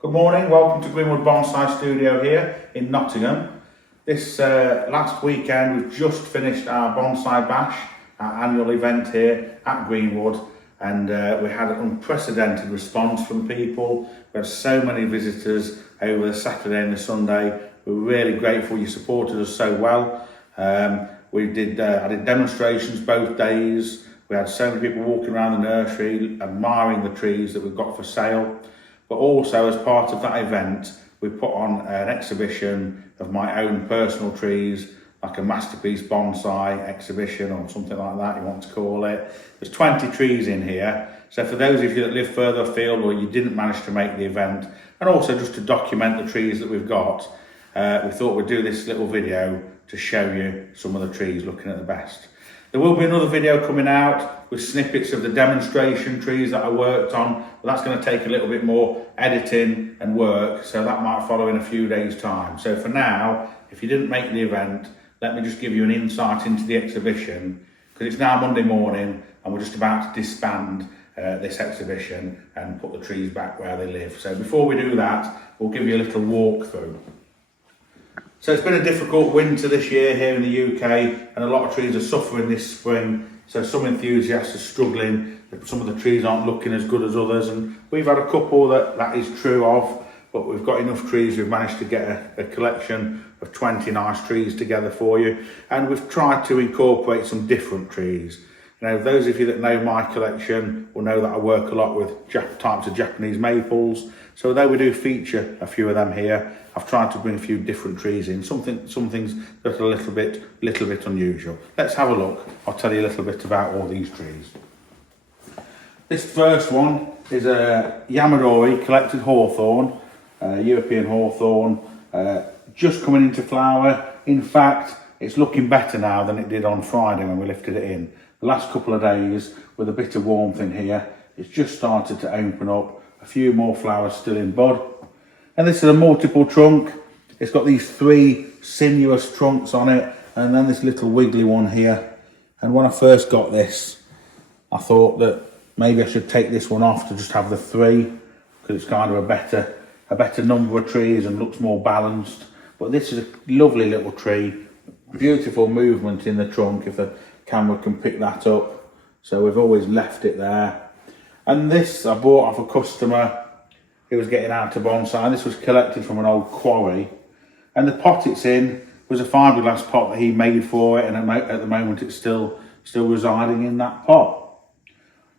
Good morning, welcome to Greenwood Bonsai Studio here in Nottingham. This last weekend we've just finished our Bonsai Bash, our annual event here at Greenwood, and we had an unprecedented response from people. We had so many visitors over the Saturday and the Sunday. We're really grateful you supported us so well. I did demonstrations both days. We had so many people walking around the nursery admiring the trees that we've got for sale. But also, as part of that event, we put on an exhibition of my own personal trees, like a masterpiece bonsai exhibition or something like that you want to call it. There's 20 trees in here. So for those of you that live further afield or you didn't manage to make the event, and also just to document the trees that we've got, we thought we'd do this little video to show you some of the trees looking at the best. There will be another video coming out with snippets of the demonstration trees that I worked on, but that's going to take a little bit more editing and work, so that might follow in a few days' time. So for now, if you didn't make the event, let me just give you an insight into the exhibition, because it's now Monday morning and we're just about to disband this exhibition and put the trees back where they live. So before we do that, we'll give you a little walkthrough. So it's been a difficult winter this year here in the UK, and a lot of trees are suffering this spring. So some enthusiasts are struggling. Some of the trees aren't looking as good as others, and we've had a couple that is true of, but we've got enough trees. We've managed to get a collection of 20 nice trees together for you, and we've tried to incorporate some different trees. Now, those of you that know my collection will know that I work a lot with types of Japanese maples. So although we do feature a few of them here, I've tried to bring a few different trees in, some things that are a little bit unusual. Let's have a look. I'll tell you a little bit about all these trees. This first one is a yamadori collected hawthorn, European hawthorn, just coming into flower. In fact, it's looking better now than it did on Friday when we lifted it in. The last couple of days, with a bit of warmth in here, it's just started to open up. A few more flowers still in bud. And this is a multiple trunk. It's got these three sinuous trunks on it, and then this little wiggly one here. And when I first got this, I thought that maybe I should take this one off to just have the three, because it's kind of a better number of trees and looks more balanced. But this is a lovely little tree, beautiful movement in the trunk if the camera can pick that up. So we've always left it there. And this I bought off a customer who was getting out of bonsai. This was collected from an old quarry. And the pot it's in was a fiberglass pot that he made for it, and at the moment it's still residing in that pot.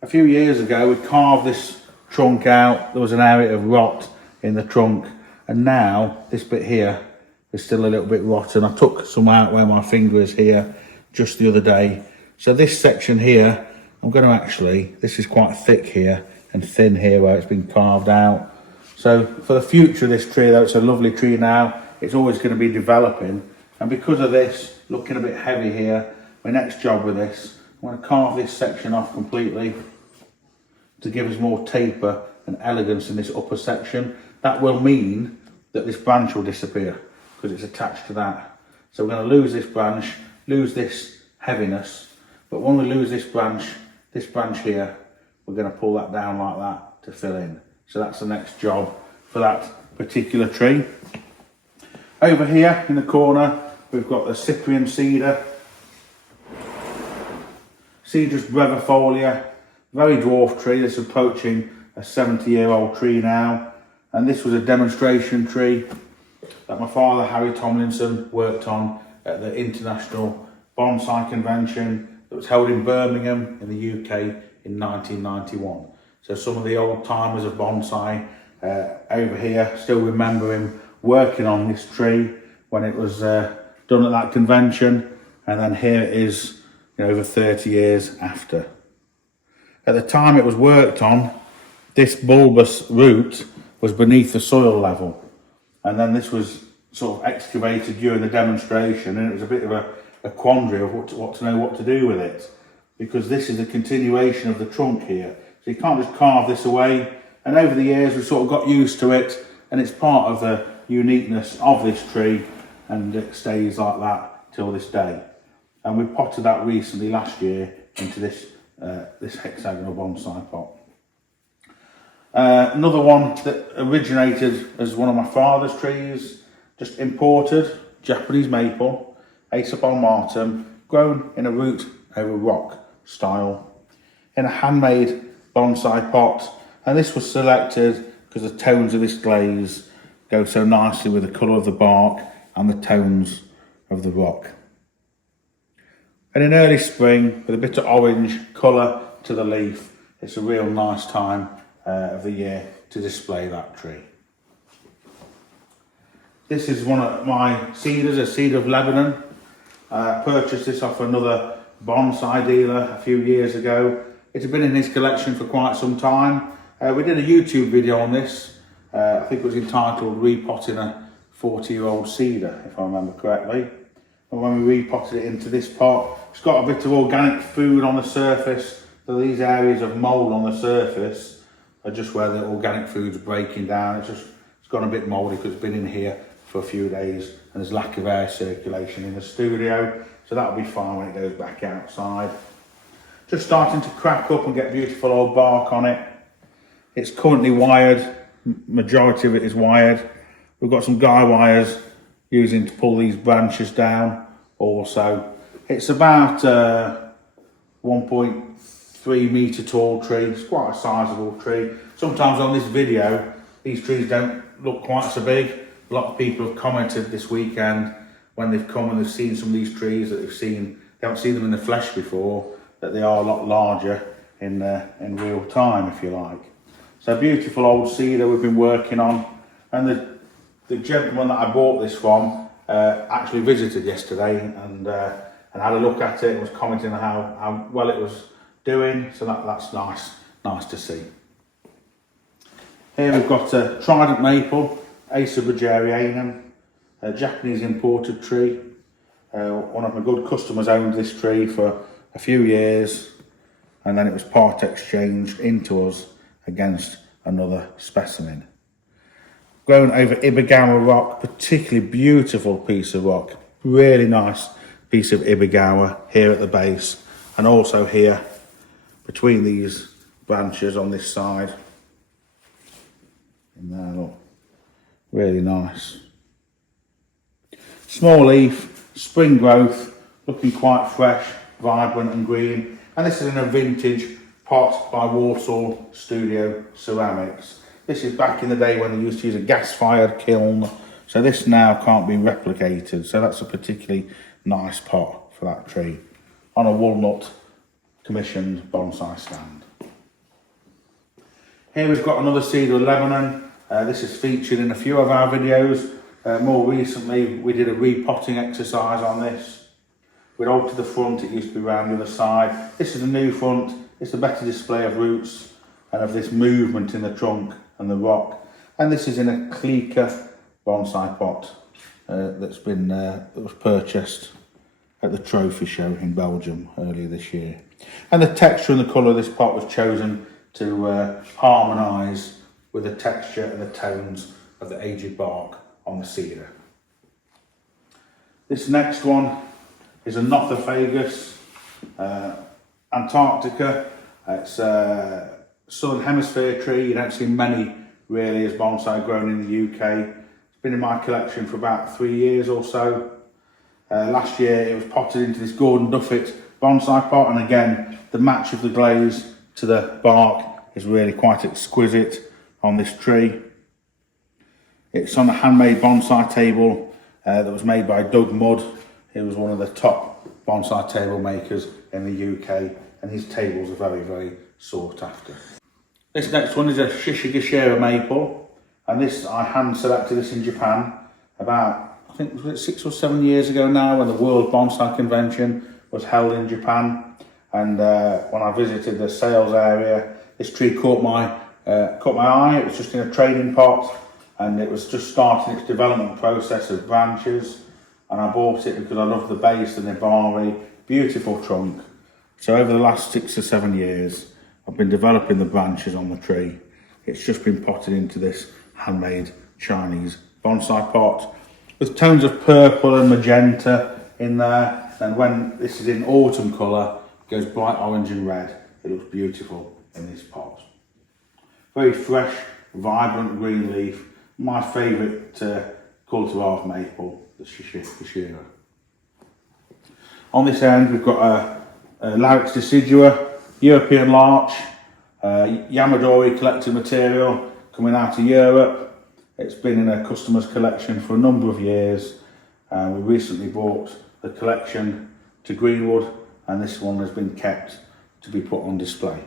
A few years ago we carved this trunk out. There was an area of rot in the trunk, and now this bit here is still a little bit rotten. I took some out where my finger is here just the other day. So this section here, I'm going to actually, this is quite thick here and thin here where it's been carved out. So for the future of this tree, though it's a lovely tree now, it's always going to be developing. And because of this, looking a bit heavy here, my next job with this, I'm going to carve this section off completely to give us more taper and elegance in this upper section. That will mean that this branch will disappear because it's attached to that. So we're going to lose this branch, lose this heaviness, but when we lose this branch here, we're going to pull that down like that to fill in. So that's the next job for that particular tree. Over here in the corner, we've got the Cyprian Cedar, Cedrus brevifolia, very dwarf tree. This is approaching a 70-year-old tree now, and this was a demonstration tree that my father Harry Tomlinson worked on at the International Bonsai Convention that was held in Birmingham in the UK in 1991. So some of the old timers of bonsai over here still remember him working on this tree when it was done at that convention, and then here it is, over 30 years after. At the time it was worked on, this bulbous root was beneath the soil level, and then this was sort of excavated during the demonstration, and it was a bit of a quandary of what to do with it, because this is a continuation of the trunk here. So you can't just carve this away, and over the years we sort of got used to it, and it's part of the uniqueness of this tree, and it stays like that till this day. And we potted that recently last year into this hexagonal bonsai pot. Another one that originated as one of my father's trees, just imported, Japanese maple, Acer palmatum, grown in a root over rock style, in a handmade bonsai pot. And this was selected because the tones of this glaze go so nicely with the colour of the bark and the tones of the rock. And in early spring, with a bit of orange colour to the leaf, it's a real nice time of the year to display that tree. This is one of my cedars, a Cedar of Lebanon. I purchased this off another bonsai dealer a few years ago. It had been in his collection for quite some time. We did a YouTube video on this. I think it was entitled Repotting a 40-year-old Cedar, if I remember correctly. And when we repotted it into this pot, it's got a bit of organic food on the surface. So these areas of mould on the surface are just where the organic food's breaking down. It's gone a bit mouldy because it's been in here for a few days and there's lack of air circulation in the studio. So that'll be fine when it goes back outside. Just starting to crack up and get beautiful old bark on it. It's currently wired, majority of it is wired. We've got some guy wires using to pull these branches down also. It's about 1.3 metre tall tree. It's quite a sizable tree. Sometimes on this video, these trees don't look quite so big. A lot of people have commented this weekend when they've come and they've seen some of these trees that they haven't seen them in the flesh before, that they are a lot larger in real time, if you like. So beautiful old cedar we've been working on, and the gentleman that I bought this from actually visited yesterday and had a look at it and was commenting on how well it was doing. So that's nice to see. Here we've got a trident maple, Acer a Japanese imported tree. One of my good customers owned this tree for a few years, and then it was part exchanged into us against another specimen. Grown over Ibagawa rock, particularly beautiful piece of rock. Really nice piece of Ibagawa here at the base, and also here between these branches on this side. And there, look, really nice. Small leaf, spring growth, looking quite fresh, vibrant and green. And this is in a vintage pot by Walsall Studio Ceramics. This is back in the day when they used to use a gas-fired kiln. So this now can't be replicated. So that's a particularly nice pot for that tree on a walnut commissioned bonsai stand. Here we've got another Cedar of Lebanon. This is featured in a few of our videos. More recently, we did a repotting exercise on this. We'd altered the front, it used to be round the other side. This is a new front. It's a better display of roots and of this movement in the trunk and the rock. And this is in a Clica bonsai pot that was purchased at the trophy show in Belgium earlier this year. And the texture and the colour of this pot was chosen to harmonise with the texture and the tones of the aged bark on the cedar. This next one is a Nothofagus Antarctica. It's a southern hemisphere tree. You don't see many really as bonsai grown in the UK. It's been in my collection for about 3 years or so. Last year it was potted into this Gordon Duffett bonsai pot, and again the match of the glaze to the bark is really quite exquisite on this tree. It's on a handmade bonsai table that was made by Doug Mudd. He was one of the top bonsai table makers in the UK, and his tables are very, very sought after. This next one is a Shishigashira maple, and this I hand selected this in Japan about, I think it was 6 or 7 years ago now, when the World Bonsai Convention was held in Japan. And when I visited the sales area, this tree caught my eye. It was just in a trading pot, and it was just starting its development process of branches. And I bought it because I love the base, the Nibari, beautiful trunk. So over the last 6 or 7 years, I've been developing the branches on the tree. It's just been potted into this handmade Chinese bonsai pot with tones of purple and magenta in there. And when this is in autumn colour, it goes bright orange and red. It looks beautiful in this pot. Very fresh, vibrant green leaf. My favourite cultivar of maple, the Sher. On this end we've got a Larix decidua, European larch, yamadori collected material coming out of Europe. It's been in a customer's collection for a number of years. We recently brought the collection to Greenwood, and this one has been kept to be put on display.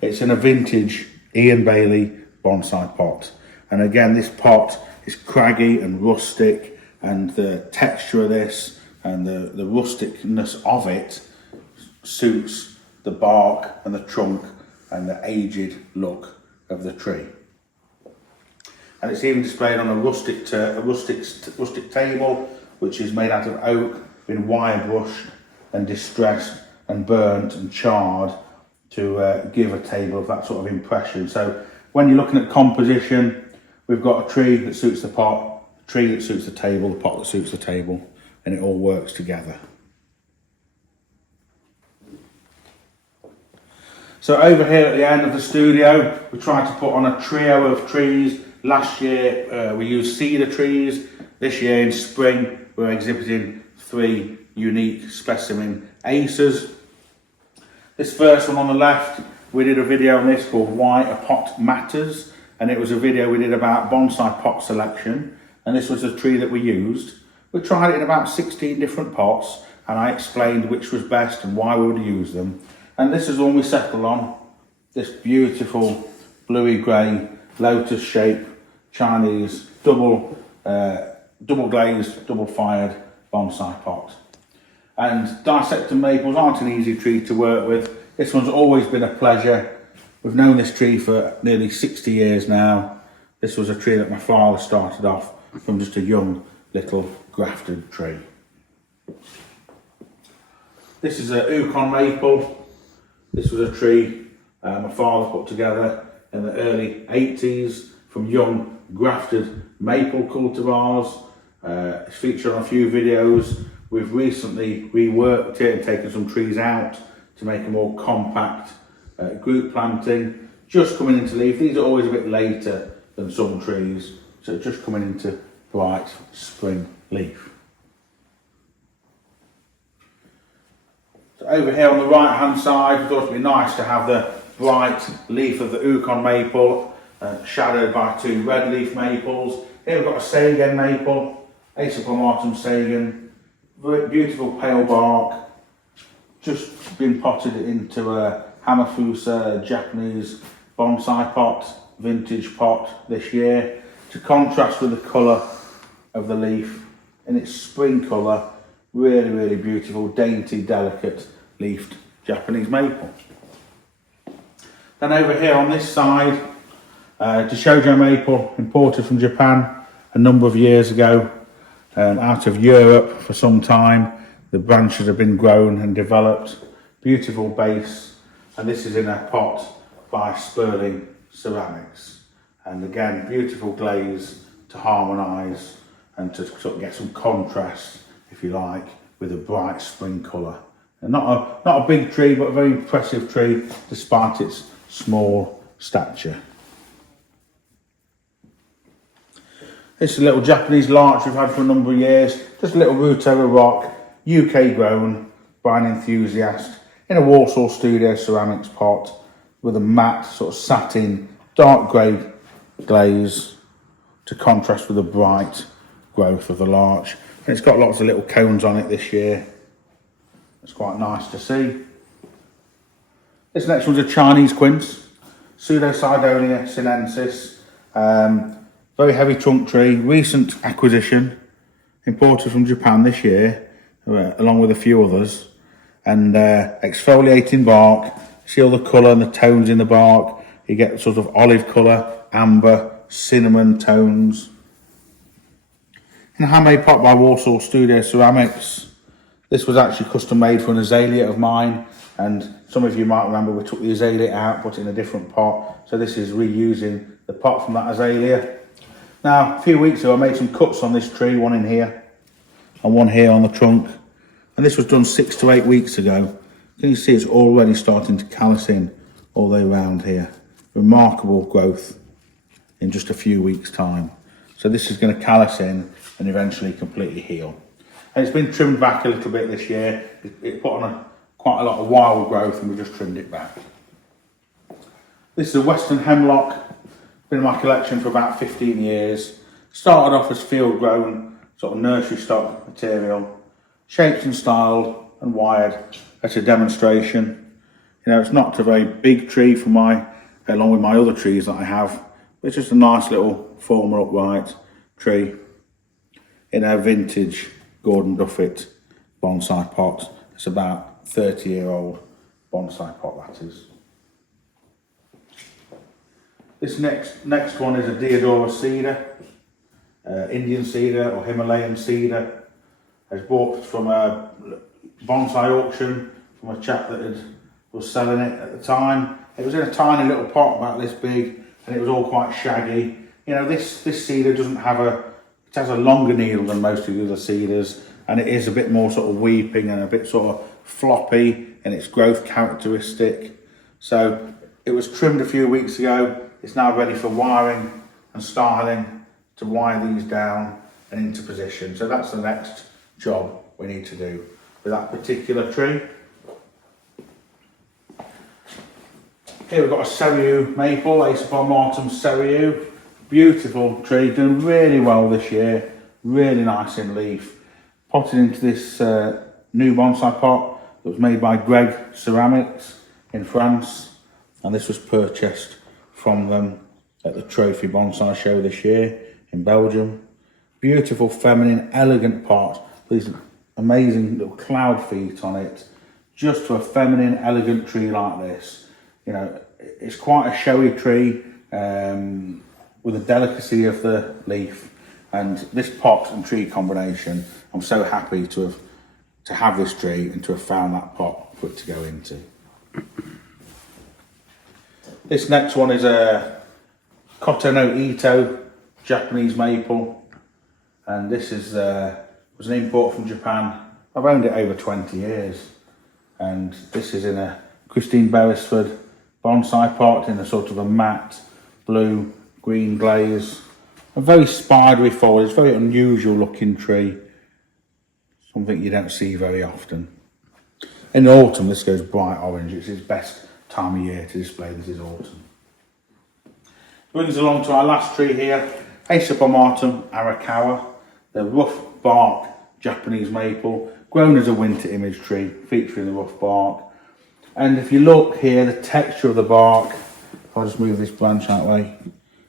It's in a vintage Ian Bailey bonsai pot, and again this pot is craggy and rustic, and the texture of this and the rusticness of it suits the bark and the trunk and the aged look of the tree. And it's even displayed on a rustic table, which is made out of oak, been wire brushed and distressed and burnt and charred to give a table of that sort of impression. So when you're looking at composition, we've got a tree that suits the pot, a tree that suits the table, the pot that suits the table, and it all works together. So over here at the end of the studio, we tried to put on a trio of trees. Last year we used cedar trees. This year in spring we're exhibiting 3 unique specimen Acers. This first one on the left, we did a video on this called Why a Pot Matters, and it was a video we did about bonsai pot selection, and this was a tree that we used. We tried it in about 16 different pots, and I explained which was best and why we would use them. And this is the one we settled on, this beautiful bluey grey lotus shape Chinese double glazed, double fired bonsai pot. And dissecting maples aren't an easy tree to work with. This one's always been a pleasure. We've known this tree for nearly 60 years now. This was a tree that my father started off from just a young little grafted tree. This is a Yukon maple. This was a tree my father put together in the early 80s from young grafted maple cultivars. It's featured on a few videos. We've recently reworked it and taken some trees out to make a more compact group planting. Just coming into leaf. These are always a bit later than some trees, so just coming into bright spring leaf. So over here on the right hand side, we thought it'd be nice to have the bright leaf of the Yukon maple shadowed by 2 red leaf maples. Here we've got a Sagan maple, Acer palmatum Sagan, very beautiful pale bark, just been potted into a Hamafusa Japanese bonsai pot, vintage pot this year, to contrast with the colour of the leaf in its spring colour. Really, really beautiful, dainty, delicate leafed Japanese maple. Then over here on this side, Shoujo maple, imported from Japan a number of years ago, out of Europe for some time. The branches have been grown and developed. Beautiful base, and this is in a pot by Sperling Ceramics. And again, beautiful glaze to harmonise and to sort of get some contrast, if you like, with a bright spring colour. And not a big tree, but a very impressive tree despite its small stature. This is a little Japanese larch we've had for a number of years, just a little root over rock, UK grown by an enthusiast in a Warsaw Studio ceramics pot with a matte sort of satin dark grey glaze to contrast with the bright growth of the larch. And it's got lots of little cones on it this year. It's quite nice to see. This next one's a Chinese quince, Pseudosidonia sinensis. Very heavy trunk tree, recent acquisition, imported from Japan this year, along with a few others. And exfoliating bark, see all the colour and the tones in the bark. You get sort of olive colour, amber, cinnamon tones. In a handmade pot by Warsaw Studio Ceramics. This was actually custom made for an azalea of mine, and some of you might remember we took the azalea out, put it in a different pot. So this is reusing the pot from that azalea. Now, a few weeks ago I made some cuts on this tree, one in here and one here on the trunk. And this was done 6 to 8 weeks ago. Can you see it's already starting to callus in all the way around here? remarkable growth in just a few weeks' time. So this is going to callus in and eventually completely heal. And it's been trimmed back a little bit this year. It put on quite a lot of wild growth and we just trimmed it back. This is a Western hemlock. Been in my collection for about 15 years. Started off as field grown, sort of nursery stock material, shaped and styled and wired at a demonstration. You know, it's not a very big tree for along with my other trees that I have. It's just a nice little former upright tree in a vintage Gordon Duffet bonsai pot. It's about 30-year-old bonsai pot, that is. This next one is a Deodora cedar, Indian cedar or Himalayan cedar. I was bought from a bonsai auction from a chap that was selling it at the time. It was in a tiny little pot about this big and it was all quite shaggy. You know, this cedar doesn't have it has a longer needle than most of the other cedars, and it is a bit more sort of weeping and a bit sort of floppy in its growth characteristic. So it was trimmed a few weeks ago. It's now ready for wiring and styling to wire these down and into position. So that's the next job we need to do with that particular tree. Here we've got a Sher-ming maple, Acer palmatum Sher-ming. Beautiful tree, done really well this year, really nice in leaf. Potted into this new bonsai pot that was made by Greg Ceramics in France, and this was purchased from them at the Trophy Bonsai Show this year in Belgium. Beautiful, feminine, elegant pot, these amazing little cloud feet on it, just for a feminine, elegant tree like this. You know, it's quite a showy tree, with the delicacy of the leaf, and this pot and tree combination, I'm so happy to have this tree and to have found that pot for it to go into. This next one is a Koto Ito Japanese maple, and this is was an import from Japan. I've owned it over 20 years, and this is in a Christine Beresford bonsai pot in a sort of a matte blue green glaze. A very spidery foliage, very unusual looking tree. Something you don't see very often. In autumn this goes bright orange. It's its best time of year to display. This is autumn. Brings along to our last tree here, Acer palmatum Arakawa, the rough bark Japanese maple, grown as a winter image tree, featuring the rough bark. And if you look here, the texture of the bark, if I just move this branch that way,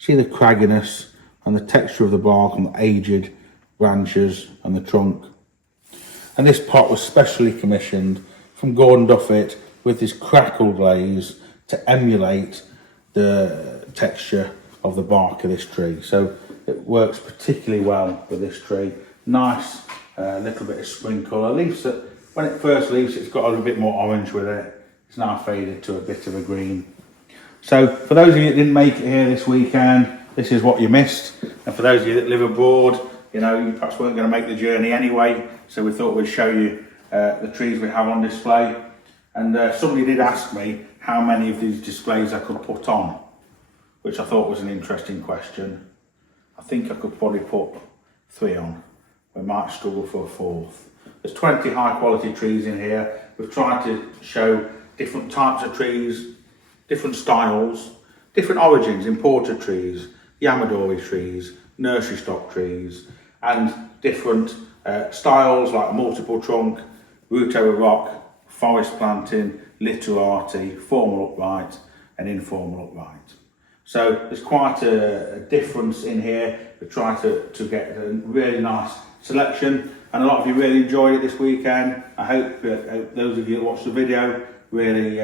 see the cragginess and the texture of the bark on the aged branches and the trunk. And this pot was specially commissioned from Gordon Duffet with this crackle glaze to emulate the texture of the bark of this tree. So it works particularly well with this tree. Nice little bit of spring colour. Leaves that when it first leaves, it's got a little bit more orange with it. It's now faded to a bit of a green. So for those of you that didn't make it here this weekend, this is what you missed. And for those of you that live abroad, you know, you perhaps weren't going to make the journey anyway. So we thought we'd show you the trees we have on display. And somebody did ask me how many of these displays I could put on, which I thought was an interesting question. I think I could probably put 3 on. We might struggle for a 4th. There's 20 high quality trees in here. We've tried to show different types of trees, different styles, different origins, imported trees, yamadori trees, nursery stock trees, and different styles like multiple trunk, root over rock, forest planting, literati, formal upright and informal upright. So there's quite a difference in here. We try to get a really nice selection, and a lot of you really enjoyed it this weekend. I hope those of you that watched the video really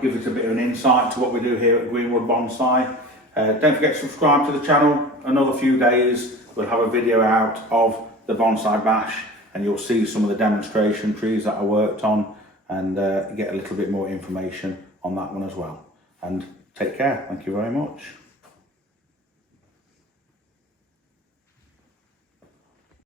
give us a bit of an insight to what we do here at Greenwood Bonsai. Don't forget to subscribe to the channel. Another few days we'll have a video out of the Bonsai Bash, and you'll see some of the demonstration trees that I worked on, and get a little bit more information on that one as well. And take care. Thank you very much.